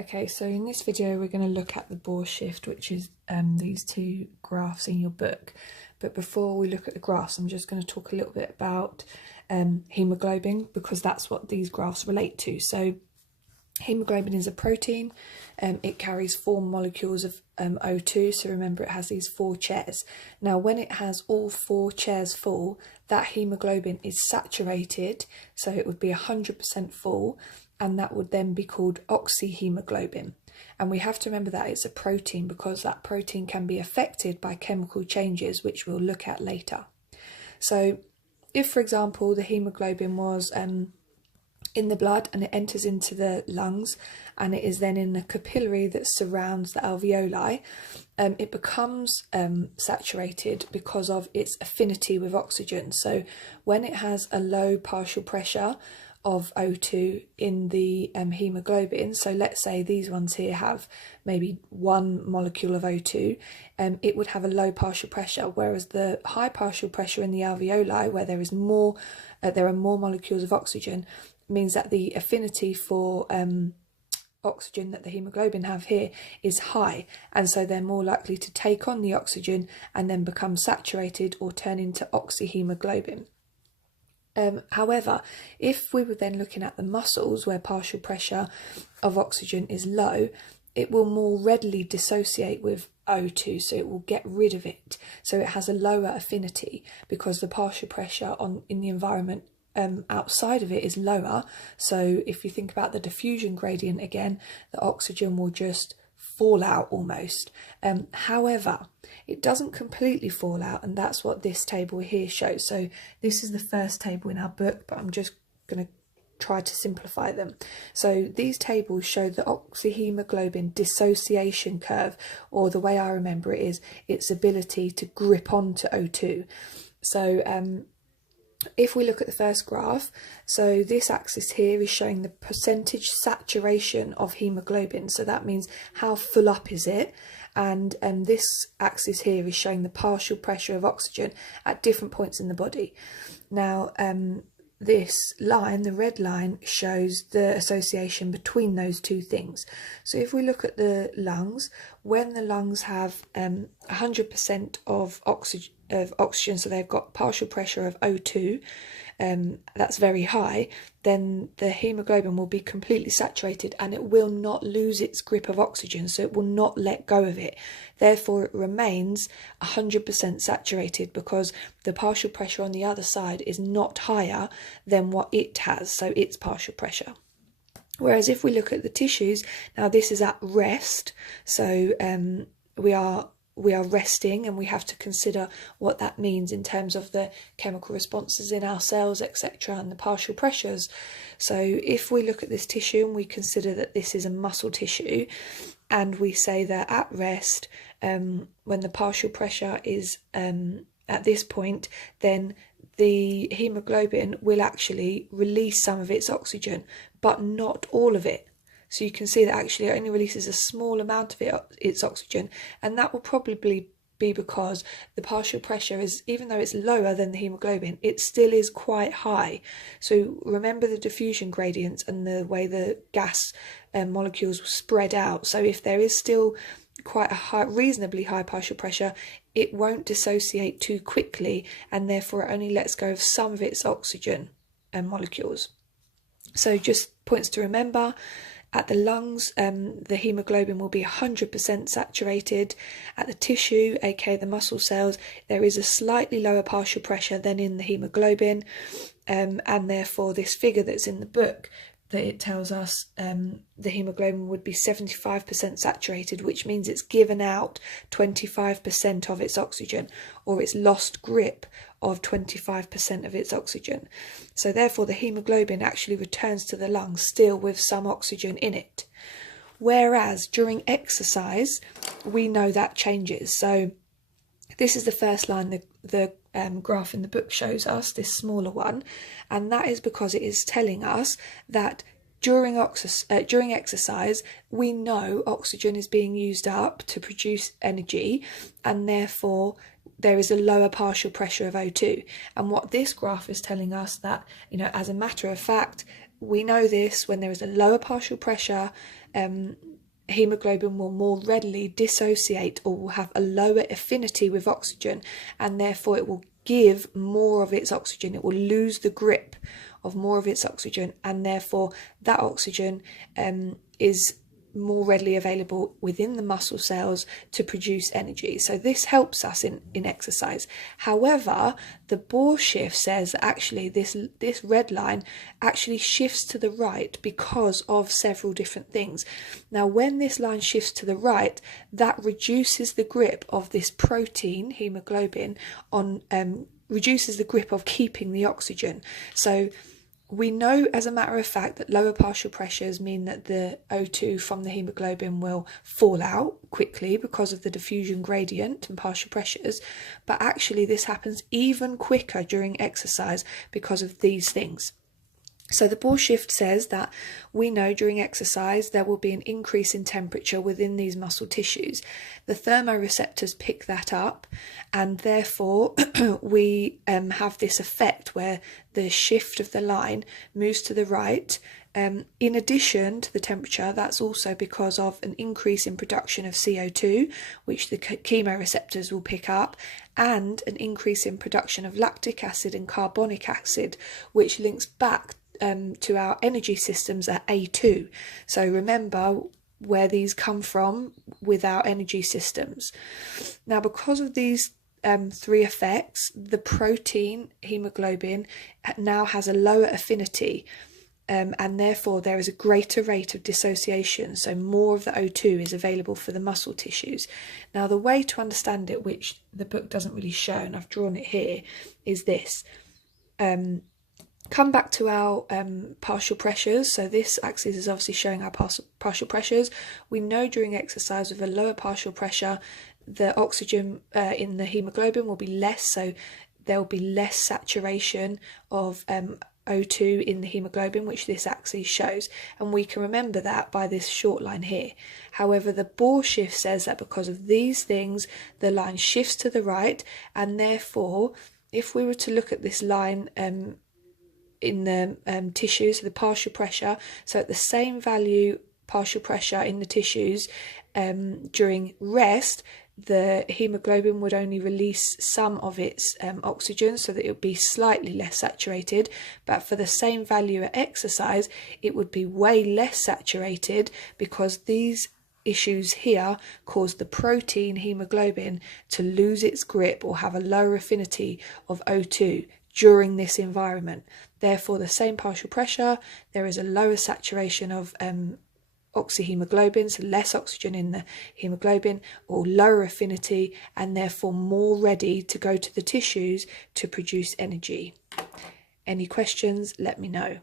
Okay, so in this video we're going to look at the Bohr shift, which is these two graphs in your book. But before we look at the graphs, I'm just going to talk a little bit about hemoglobin, because that's what these graphs relate to. So hemoglobin is a protein. It carries 4 molecules of O2, so remember it has these 4 chairs. Now when it has all 4 chairs full, that hemoglobin is saturated, so it would be 100% full, and that would then be called oxyhemoglobin. And we have to remember that it's a protein, because that protein can be affected by chemical changes, which we'll look at later. So if, for example, the hemoglobin was in the blood and it enters into the lungs, and it is then in the capillary that surrounds the alveoli, it becomes saturated because of its affinity with oxygen. So when it has a low partial pressure of O2 in the hemoglobin, so let's say these ones here have maybe 1 molecule of O2, it would have a low partial pressure, whereas the high partial pressure in the alveoli, where there are more molecules of oxygen, means that the affinity for oxygen that the hemoglobin have here is high, and so they're more likely to take on the oxygen and then become saturated or turn into oxyhemoglobin. However, if we were then looking at the muscles, where partial pressure of oxygen is low, it will more readily dissociate with O2, so it will get rid of it. So it has a lower affinity because the partial pressure in the environment outside of it is lower. So if you think about the diffusion gradient again, the oxygen will just fall out almost. However, it doesn't completely fall out, and that's what this table here shows. So this is the first table in our book, but I'm just going to try to simplify them. So these tables show the oxyhemoglobin dissociation curve, or the way I remember it is its ability to grip onto O2. So if we look at the first graph, so this axis here is showing the percentage saturation of hemoglobin, so that means how full up is it, and this axis here is showing the partial pressure of oxygen at different points in the body. Now this line, the red line, shows the association between those two things. So if we look at the lungs, when the lungs have 100% of oxygen, so they've got partial pressure of O2, that's very high, then the hemoglobin will be completely saturated and it will not lose its grip of oxygen, so it will not let go of it. Therefore it remains 100% saturated, because the partial pressure on the other side is not higher than what it has, so its partial pressure. Whereas if we look at the tissues, now this is at rest, so we are resting, and we have to consider what that means in terms of the chemical responses in our cells, etc., and the partial pressures. So if we look at this tissue and we consider that this is a muscle tissue, and we say that at rest, when the partial pressure is at this point, then the hemoglobin will actually release some of its oxygen, but not all of it. So you can see that actually it only releases a small amount of its oxygen, and that will probably be because the partial pressure is, even though it's lower than the hemoglobin, it still is quite high. So remember the diffusion gradients and the way the gas molecules spread out. So if there is still quite a reasonably high partial pressure, it won't dissociate too quickly, and therefore it only lets go of some of its oxygen molecules. So just points to remember. At the lungs, the hemoglobin will be 100% saturated. At the tissue, aka the muscle cells, there is a slightly lower partial pressure than in the hemoglobin, and therefore this figure that's in the book, that it tells us the hemoglobin would be 75% saturated, which means it's given out 25% of its oxygen, or it's lost grip of 25% of its oxygen. So therefore the hemoglobin actually returns to the lungs still with some oxygen in it. Whereas during exercise, we know that changes. So this is the first line the graph in the book shows us, this smaller one, and that is because it is telling us that during exercise, we know oxygen is being used up to produce energy, and therefore there is a lower partial pressure of O2. And what this graph is telling us, that, as a matter of fact, we know this, when there is a lower partial pressure hemoglobin will more readily dissociate or will have a lower affinity with oxygen, and therefore it will give more of its oxygen. It will lose the grip of more of its oxygen, and therefore that oxygen is more readily available within the muscle cells to produce energy. So this helps us in exercise. However, the Bohr shift says that actually this red line actually shifts to the right because of several different things. Now, when this line shifts to the right, that reduces the grip of this protein, hemoglobin, on reduces the grip of keeping the oxygen. So we know as a matter of fact that lower partial pressures mean that the O2 from the hemoglobin will fall out quickly because of the diffusion gradient and partial pressures, but actually this happens even quicker during exercise because of these things. So the Bohr shift says that we know during exercise there will be an increase in temperature within these muscle tissues. The thermoreceptors pick that up, and therefore we have this effect where the shift of the line moves to the right. In addition to the temperature, that's also because of an increase in production of CO2, which the chemoreceptors will pick up, and an increase in production of lactic acid and carbonic acid, which links back to our energy systems at A2. So remember where these come from with our energy systems. Now, because of these three effects, the protein hemoglobin now has a lower affinity, and therefore there is a greater rate of dissociation, so more of the O2 is available for the muscle tissues. Now, the way to understand it, which the book doesn't really show, and I've drawn it here, is this. Come back to our partial pressures. So this axis is obviously showing our partial pressures. We know during exercise with a lower partial pressure, the oxygen in the hemoglobin will be less, so there will be less saturation of O2 in the hemoglobin, which this axis shows, and we can remember that by this short line here. However, the Bohr shift says that because of these things, the line shifts to the right, and therefore, if we were to look at this line in the tissues, the partial pressure, so at the same value partial pressure in the tissues during rest, the hemoglobin would only release some of its oxygen, so that it would be slightly less saturated, but for the same value at exercise it would be way less saturated, because these issues here cause the protein hemoglobin to lose its grip or have a lower affinity of O2 during this environment. Therefore, the same partial pressure, there is a lower saturation of oxyhemoglobin, so less oxygen in the hemoglobin, or lower affinity, and therefore more ready to go to the tissues to produce energy. Any questions, let me know.